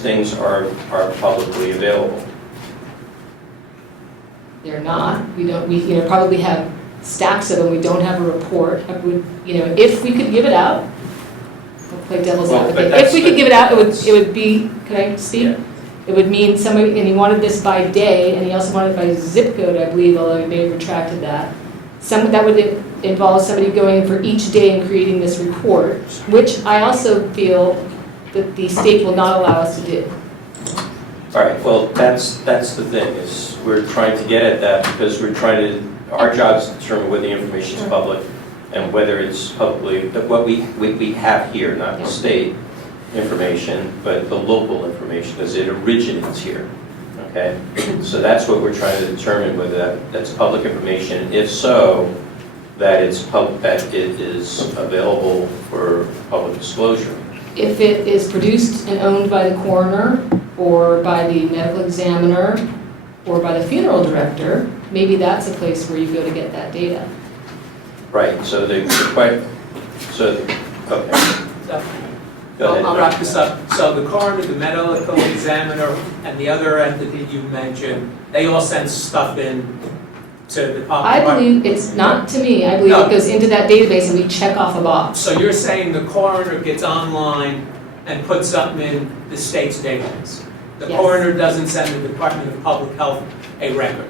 things are publicly available. they're not. We probably have stacks of them, we don't have a report. If we could give it out, I'll play devil's Well, but advocate. If we could give it out, that's- it would be, could I speak? Yeah. It would mean somebody, and he wanted this by day, and he also wanted it by zip code, I believe, although he may have retracted that. That would involve somebody going in for each day and creating this report, which I also feel that the state will not allow us to do. All right, well, that's the thing, is we're trying to get at that because we're trying to, our job is to determine whether the information is public and whether it's publicly, what we have here, not the state information, but the local information, because it originates here, okay? So that's what we're trying to determine, whether that's public information. If so, that it is available for public disclosure. If it is produced and owned by the coroner, or by the medical examiner, or by the funeral director, maybe that's a place where you go to get that data. Right, so okay. Go ahead. I'll wrap this up. So the coroner, the medical examiner, and the other entity you mentioned, they all send stuff in to the public. I believe it's not to me, I believe No. it goes into that database and we check off a box. So you're saying the coroner gets online and puts something in the state's database? The Yes. coroner doesn't send the Department of Public Health a record?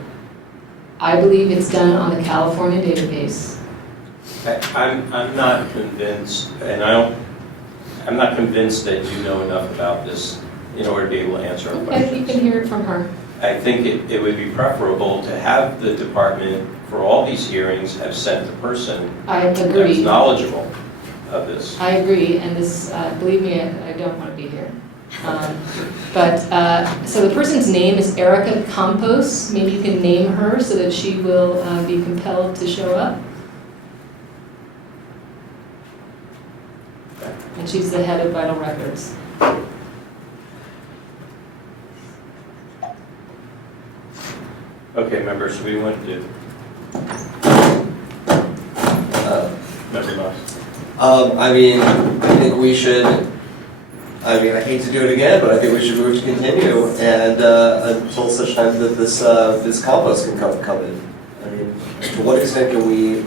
I believe it's done on the California database. I'm not convinced, and I'm not convinced that you know enough about this in order to be able to answer our Okay, questions. you can hear it from her. I think it would be preferable to have the department, for all these hearings, have sent the person I that's agree. knowledgeable of this. I agree, and this, believe me, I don't want to be here. So the person's name is Erica Campos. Maybe you can name her so that she will be compelled to show up. And she's the head of Vital Records. Okay, members, what do you want to do? Member Moss? I think we should, I hate to do it again, but I think we should move to continue and until such time that this compost can come in. To what extent can we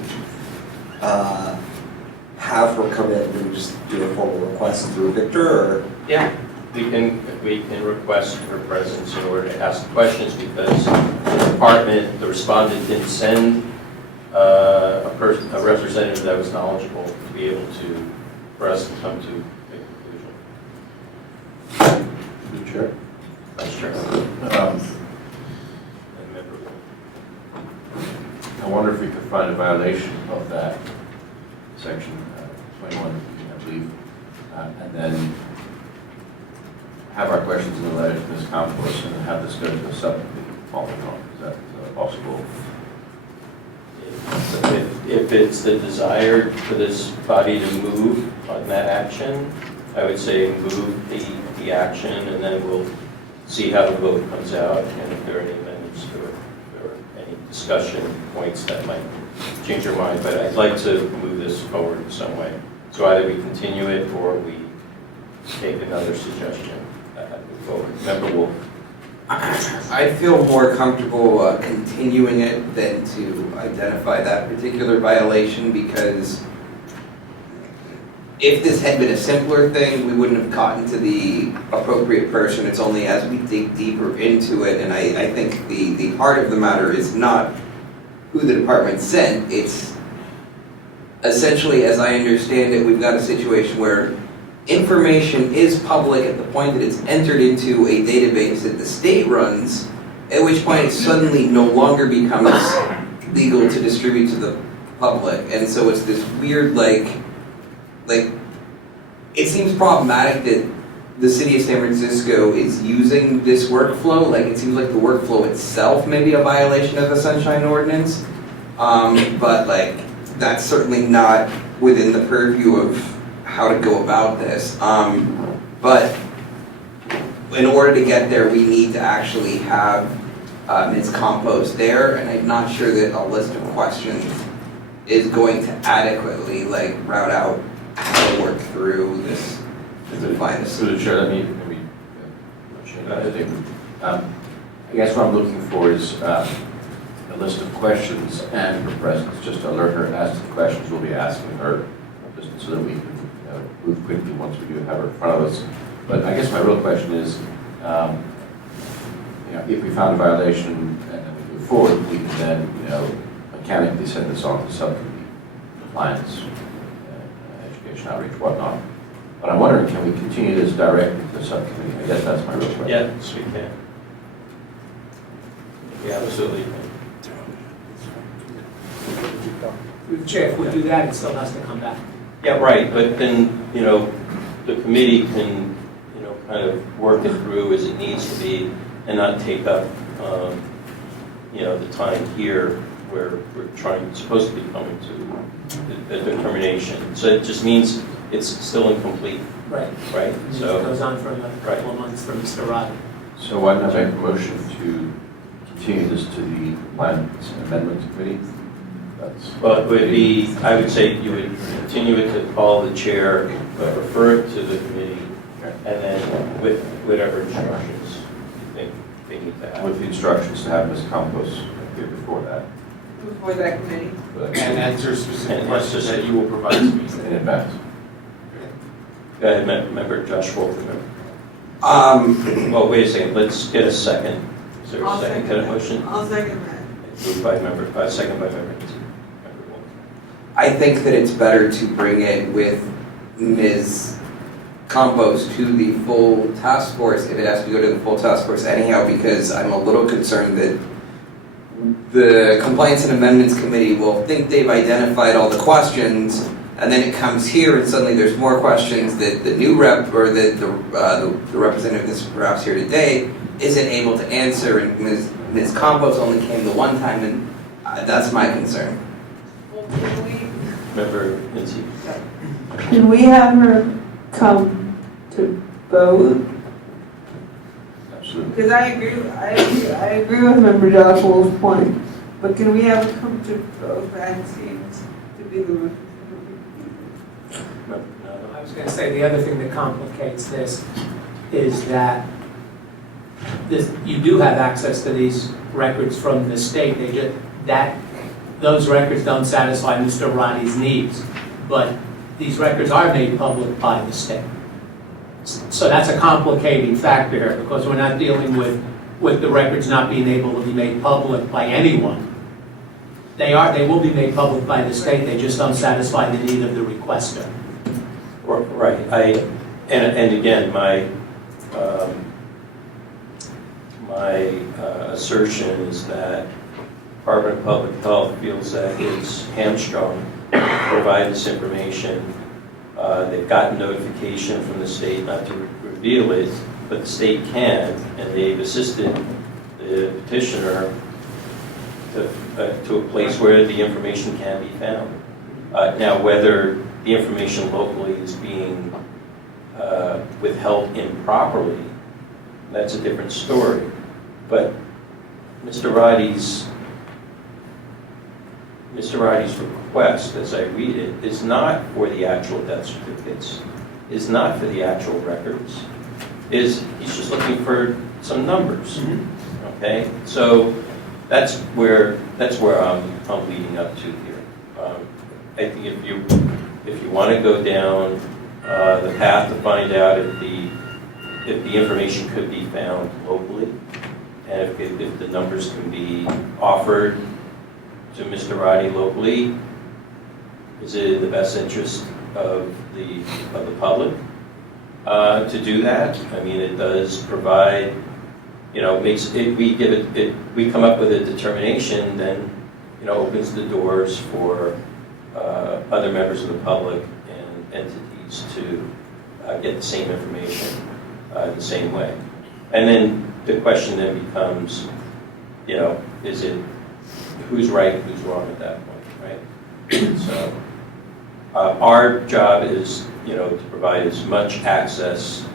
have her come in? Do we just do a formal request through Victor, or? Yeah, we can request her presence in order to ask questions, because the department, the respondent didn't send a representative that was knowledgeable to be able to, for us to come to a conclusion. Through the chair. Vice Chair. Um, And Member Wolf. I wonder if we could find a violation of that section 21, I believe, and then have our questions in the letter to Ms. Campos and have this go to the subcommittee following on. Is that possible? If it's the desire for this body to move on that action, I would say move the action, and then we'll see how the vote comes out, and if there are any amendments to it, or any discussion points that might change your mind. But I'd like to move this forward in some way. So either we continue it or we take another suggestion move forward. Member Wolf. I feel more comfortable continuing it than to identify that particular violation, because if this had been a simpler thing, we wouldn't have gotten to the appropriate person. It's only as we dig deeper into it, and I think the heart of the matter is not who the department sent. It's essentially, as I understand it, we've got a situation where information is public at the point that it's entered into a database that the state runs, at which point it suddenly no longer becomes legal to distribute to the public. And so it's this weird, like it seems problematic that the city of San Francisco is using this workflow. Like, it seems like the workflow itself may be a violation of the Sunshine Ordinance. But like, that's certainly not within the purview of how to go about this. But in order to get there, we need to actually have Ms. Campos there, and I'm not sure that a list of questions is going to adequately route out how to work through this to find this. Through the chair, let me change that. I guess what I'm looking for is a list of questions and her presence, just to alert her as to the questions we'll be asking her, just so that we can move quickly once we do have her in front of us. But I guess my real question is, if we found a violation and then we move forward, we can then, mechanically send this on to subcommittee, compliance, education outreach, whatnot. But I'm wondering, can we continue this directly to the subcommittee? I guess that's my real question. Yes, we can. Yeah, absolutely. Through the chair, if we do that, it still has to come back. Yeah, right, but then, the committee can, kind of work it through as it needs to be and not take up, the time here where we're supposed to be coming to the determination. So it just means it's still incomplete, Right. right? It So, goes on for another couple of months for Mr. Roddy. So why not make a motion to continue this to the Compliance and Amendments Committee? well, it would be, I would say you would continue it to call the chair, but refer it to the committee, and then with whatever instructions you think they need to have. With the instructions to have Ms. Campos appear before that. Before that committee. And answer specific And questions answer- that you will provide to me. In advance. Go ahead, member Josh Wolf, remember. Well, wait a second, let's get a second. Is there a I'll second to second the motion? I'll second that. Moved by second by member Wolf. I think that it's better to bring it with Ms. Campos to the full task force, if it has to go to the full task force anyhow, because I'm a little concerned that the Compliance and Amendments Committee will think they've identified all the questions, and then it comes here and suddenly there's more questions that the new rep, or the representative that's perhaps here today, isn't able to answer, and Ms. Campos only came the one time, and that's my concern. Well, can we, Member Lindsay. can we have her come to both? Absolutely. Because I agree with Member Josh Wolf's point, but can we have her come to both? That seems to be the route. No. I was going to say, the other thing that complicates this is that you do have access to these records from the state. Those records don't satisfy Mr. Roddy's needs, but these records are made public by the state. So that's a complicating factor here, because we're not dealing with the records not being able to be made public by anyone. They will be made public by the state, they just don't satisfy the need of the requester. Right, and again, my assertion is that Department of Public Health feels that it's hamstrung to provide this information. They've gotten notification from the state not to reveal it, but the state can, and they've assisted the petitioner to a place where the information can be found. Now, whether the information locally is being withheld improperly, that's a different story. But Mr. Roddy's request, as I read it, is not for the actual death certificates, is not for the actual records, he's just looking for some numbers. Okay, so that's where I'm leading up to here. I think if you want to go down the path to find out if the information could be found locally, and if the numbers can be offered to Mr. Roddy locally, is it in the best interest of the public to do that? I mean, it does provide, makes it, we come up with a determination, then, opens the doors for other members of the public and entities to get the same information the same way. And then the question then becomes, is it who's right, who's wrong at that point, right? So our job is, to provide as much access,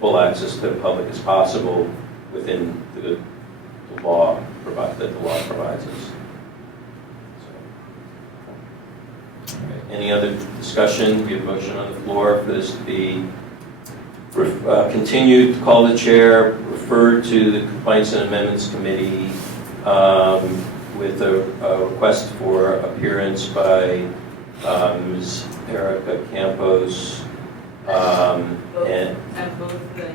full access to the public as possible within the law that the law provides us. So, okay. Any other discussion? We have a motion on the floor for this to be continued, to call the chair, referred to the Compliance and Amendments Committee, with a request for appearance by Ms. Erica Campos, and At both the,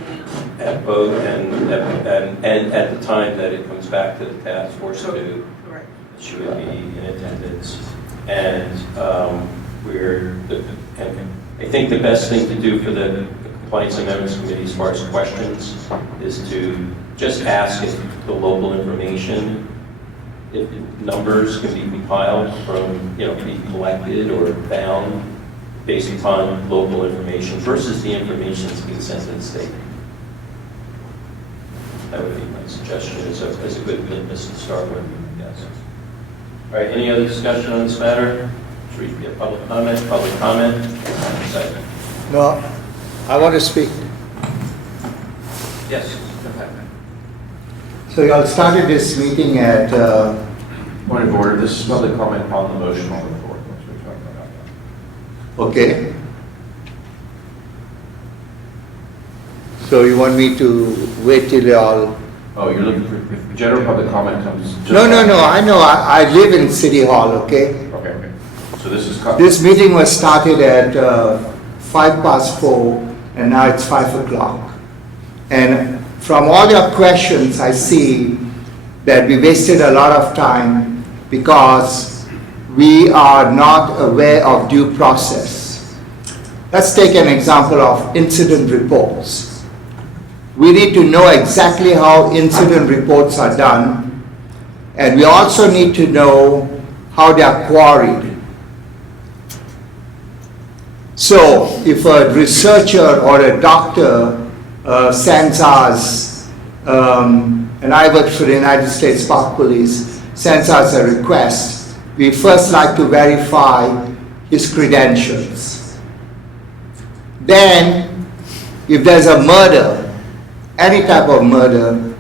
at both, and at the time that it comes back to the task force too, correct. she would be in attendance. And and I think the best thing to do for the Compliance Amendments Committee as far as questions is to just ask if the local information, if numbers can be compiled from, be collected or found based upon local information versus the information that's being sent to the state. That would be my suggestion as a good business to start with, I guess. All right, any other discussion on this matter? Should we get public comment? Public comment? Second. No, I want to speak. Yes. So you all started this meeting at, Point of order, this is public comment on the motion on the floor. That's what we're talking about. okay. So you want me to wait till you all? Oh, you're looking for, general public comment comes just... No, I know, I live in City Hall, okay? Okay. So this is... This meeting was started at 4:05, and now it's 5 o'clock. And from all your questions, I see that we wasted a lot of time because we are not aware of due process. Let's take an example of incident reports. We need to know exactly how incident reports are done, and we also need to know how they are quarried. So if a researcher or a doctor sends us, and I work for the United States Park Police, sends us a request, we first like to verify his credentials. Then, if there's a murder, any type of murder,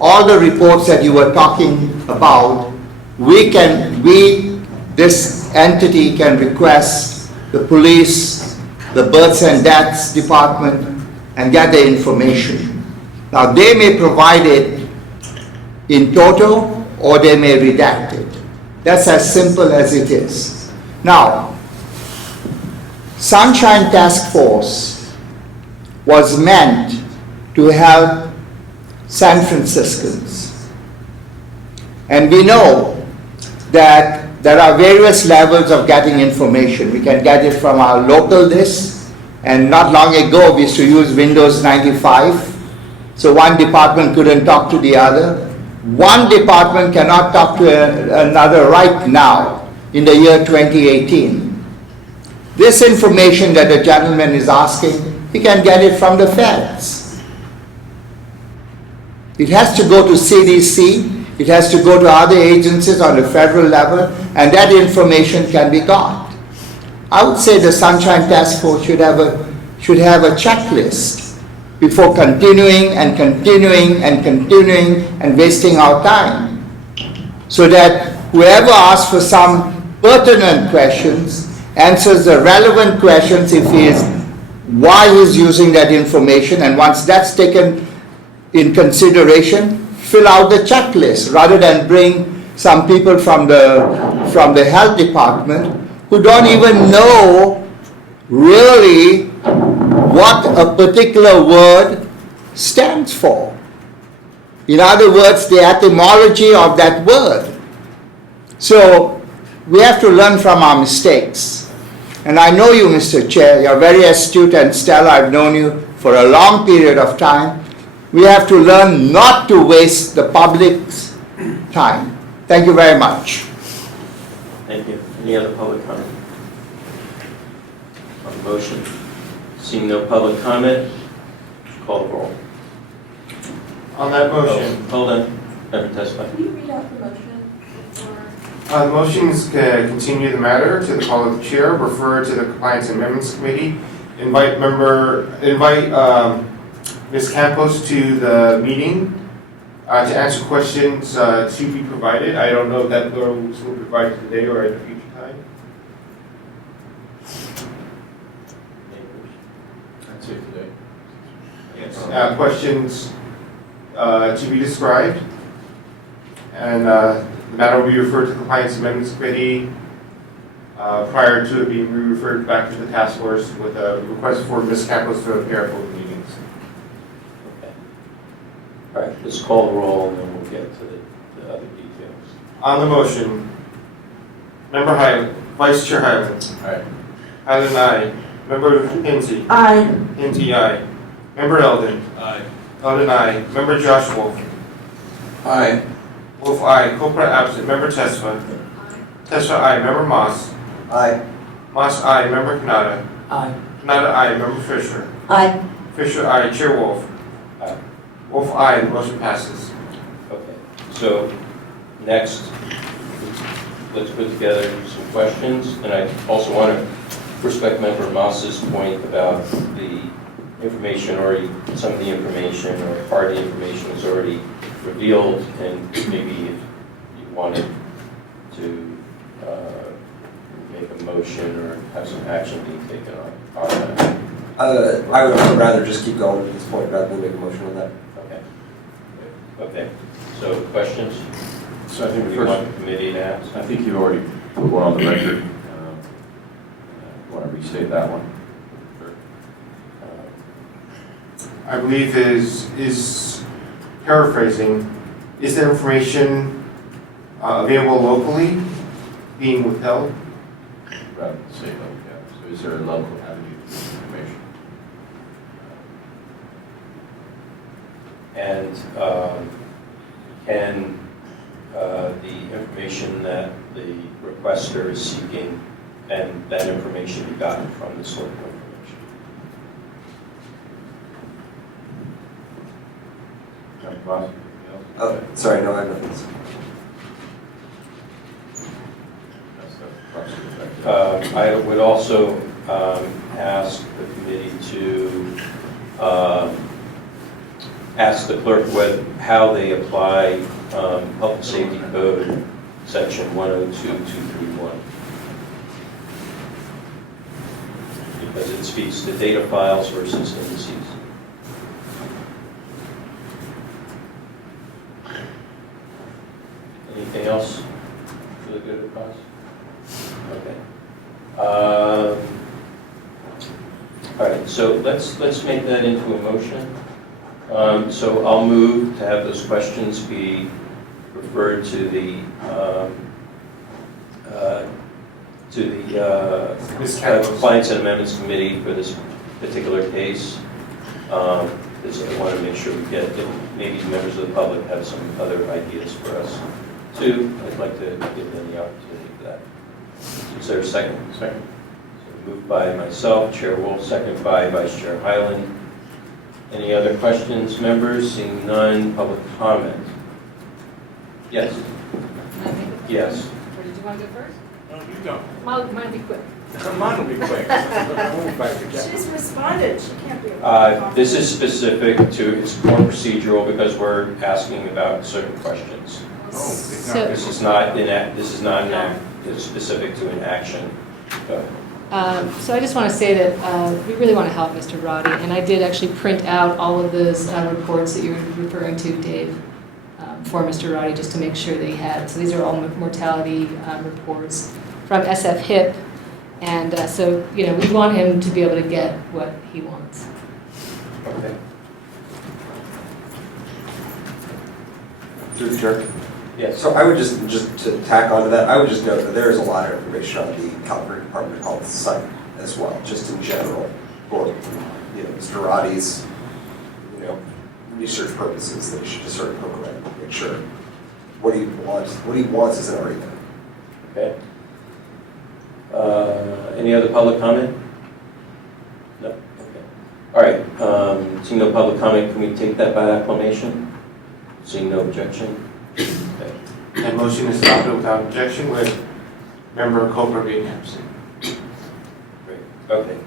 all the reports that you were talking about, this entity can request the police, the births and deaths department, and get the information. Now they may provide it in toto or they may redact it. That's as simple as it is. Now, Sunshine Task Force was meant to help San Franciscans. And we know that there are various levels of getting information. We can get it from our local list, and not long ago we used to use Windows 95. So one department couldn't talk to the other. One department cannot talk to another right now in the year 2018. This information that the gentleman is asking, he can get it from the feds. It has to go to CDC, it has to go to other agencies on the federal level, and that information can be got. I would say the Sunshine Task Force should have a checklist before continuing and wasting our time. So that whoever asks for some pertinent questions answers the relevant questions if he is, why he's using that information, and once that's taken in consideration, fill out the checklist rather than bring some people from the health department who don't even know really what a particular word stands for. In other words, the etymology of that word. So we have to learn from our mistakes. And I know you, Mr. Chair, you're very astute, and Stella, I've known you for a long period of time. We have to learn not to waste the public's time. Thank you very much. Thank you. Any other public comment? On the motion? Seeing no public comment, call the roll. On that motion, Hold on. Never testify. Can you read out the motion? the motion is to continue the matter to the call of the chair, refer to the Compliance Amendments Committee, invite Ms. Campos to the meeting to answer questions to be provided. I don't know if that those will be provided today or at a future time. That's it today. Questions to be described, and The matter will be referred to Compliance Amendments Committee prior to it being referred back to the task force with a request for Ms. Campos to appear at both meetings. Okay. All right, let's call the roll and then we'll get to the other details. On the motion, Member Highland, Vice Chair Highland. Aye. Highland, aye. Member Hinsey. Aye. Hinsey, aye. Member Eldon. Aye. Eldon, aye. Member Josh Wolf. Aye. Wolf, aye. Copra absent. Member Tesfa. Tesfa, aye. Member Moss. Aye. Moss, aye. Member Kanata. Aye. Kanata, aye. Member Fisher. Aye. Fisher, aye. Chair Wolf. Aye. Wolf, aye. The motion passes. Okay, so next, let's put together some questions. And I also want to respect Member Moss's point about the information already, some of the information or part of the information is already revealed, and maybe if you wanted to make a motion or have some action being taken on that. I would rather just keep going at this point rather than make a motion on that. Okay. Okay, so questions? So I think the We want first, the committee to ask? I think you already put one on the record. Want to restate that one? I believe is paraphrasing, is the information available locally being withheld? Rather than say, like, yeah. So is there a local avenue for information? And can the information that the requester is seeking, and that information be gotten from this local information? Johnny Boss, anything else? Oh, sorry, no, I have nothing. That's the crux of the fact. I would also ask the committee to ask the clerk how they apply Health and Safety Code, Section 102.231. Because it speaks to data files versus indices. Anything else for the good of the cause? Okay. All right, so let's make that into a motion. So I'll move to have those questions be referred to the Ms. Campos. Compliance and Amendments Committee for this particular case. Because I want to make sure we get, maybe members of the public have some other ideas for us too. I'd like to give them the opportunity for that. Is there a second? Second. So moved by myself, Chair Wolf, second by Vice Chair Hyland. Any other questions, members? Seeing none, public comment. Yes? Yes. Or did you want to go first? No, you don't. Mine will be quick. Mine will be quick. I won't fight with that. She's responded, she can't be. This is specific to, it's more procedural because we're asking about certain questions. So, This is not an act, it's specific to an action. Go ahead. so I just want to say that we really want to help Mr. Roddy, and I did actually print out all of those reports that you're referring to, Dave, for Mr. Roddy, just to make sure that he had. So these are all mortality reports from SF HIP, and so, you know, we want him to be able to get what he wants. Okay. Through the chair. Yes. So I would just to tack onto that, I would just note that there is a lot of information on the Calgary Department of Health site as well, just in general, for, you know, Mr. Roddy's, you know, research purposes that you should just sort of poke around and make sure what he wants isn't already there. Okay. Any other public comment? No? Okay. All right, seeing no public comment, can we take that by acclamation? Seeing no objection? Okay. That motion is adopted without objection with Member Copra being absent. Great. Okay.